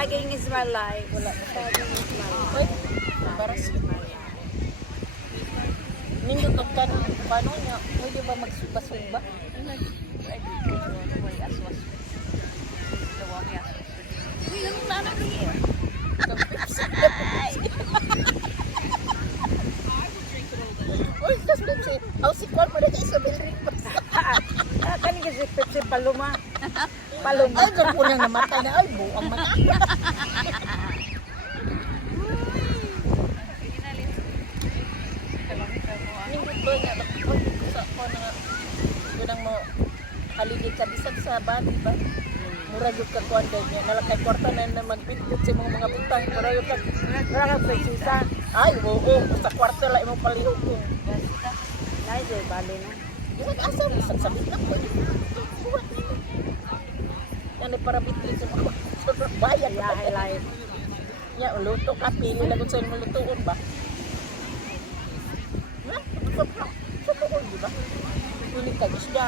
Saging is my life. Wala. Saging is my life. Ay, embarrass. Nindot og tanong, paano niya? Pwede ba magsubasog ba? Uy, kas Pepsi. Aw si Kwan pa rin sa building pa. Kani kasi Pepsi Paloma. Paloma. Ay, gan po nang namatay na. Ay, buang man. Nindot ba nga? Pwede ko sa ko na yun ang mo haligi ka bisag sa bani ba? Mura yung kakuan din niya. Nalakay kwarta na magpitpit sa mga butang. Mura yung Wala kang pagsisa. ay, oo. Sa kwarta lang imong palihog ko. Nice eh, bali na. Isang asa mo, isang sabit lang pwede. Buwan nila. Yan ay para bitrin sa mga bayan. Yahay life. Ya, luto ka. Pili lang sa inyo lutoon ba? Na, sa tuon, di ba? Pili ka, isda.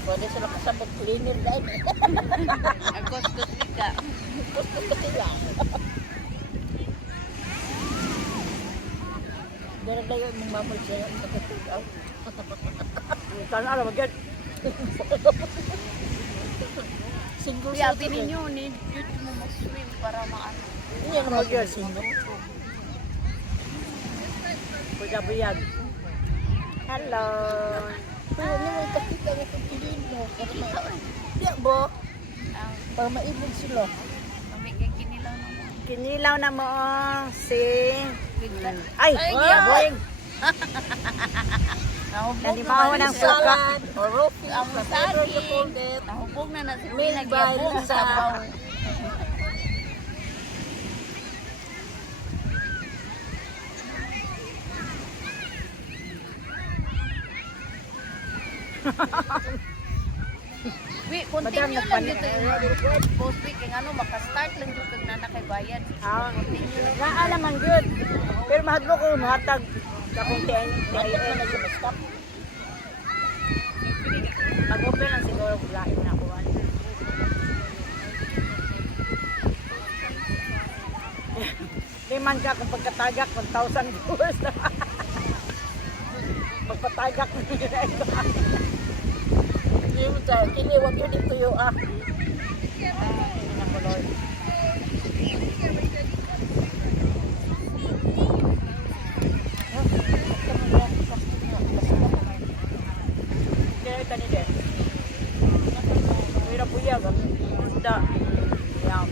Pwede sila kasabot cleaner dahil. Agos-gos ka. Gusto ko sila. Ganun lang yung mong mamul siya yung nakatugaw. Sana alam mo yan. Single Kuya, sa binin nyo, need mo mag-swim para maano. Hindi yan naman yung single. Buyag-buyag. Hello. Pero ano mo kakita nga kung kilin mo. Diya bo. Para maibig sila. Mamigay kinilaw naman. Kinilaw na mo si... Bigla. Ay! Ay, Boing! Nahubog Nalimaw ng suka. Salad. Or roti. Ang Whatever you saging. call it. Nahubog na na si Made Pina. by Gyabog Lisa. sa baw. Wait, continue Madam, lang dito yung post week. Yung ano, makastart lang dito na nakaybayad. Ah, naalam ang good. Pero mahadlo ko mahatag sa kuntian. Bakit na nag-stop? Mag-open lang siguro lain na ako. Di man ka kung pagkatagak 1,000 viewers na. Pagpatagak mo nila ito. Hindi mo tayo. Kiliwag yun dito yung Hindi na ko Lord. Kaya kanina. Pira buyag. Isda. Yum.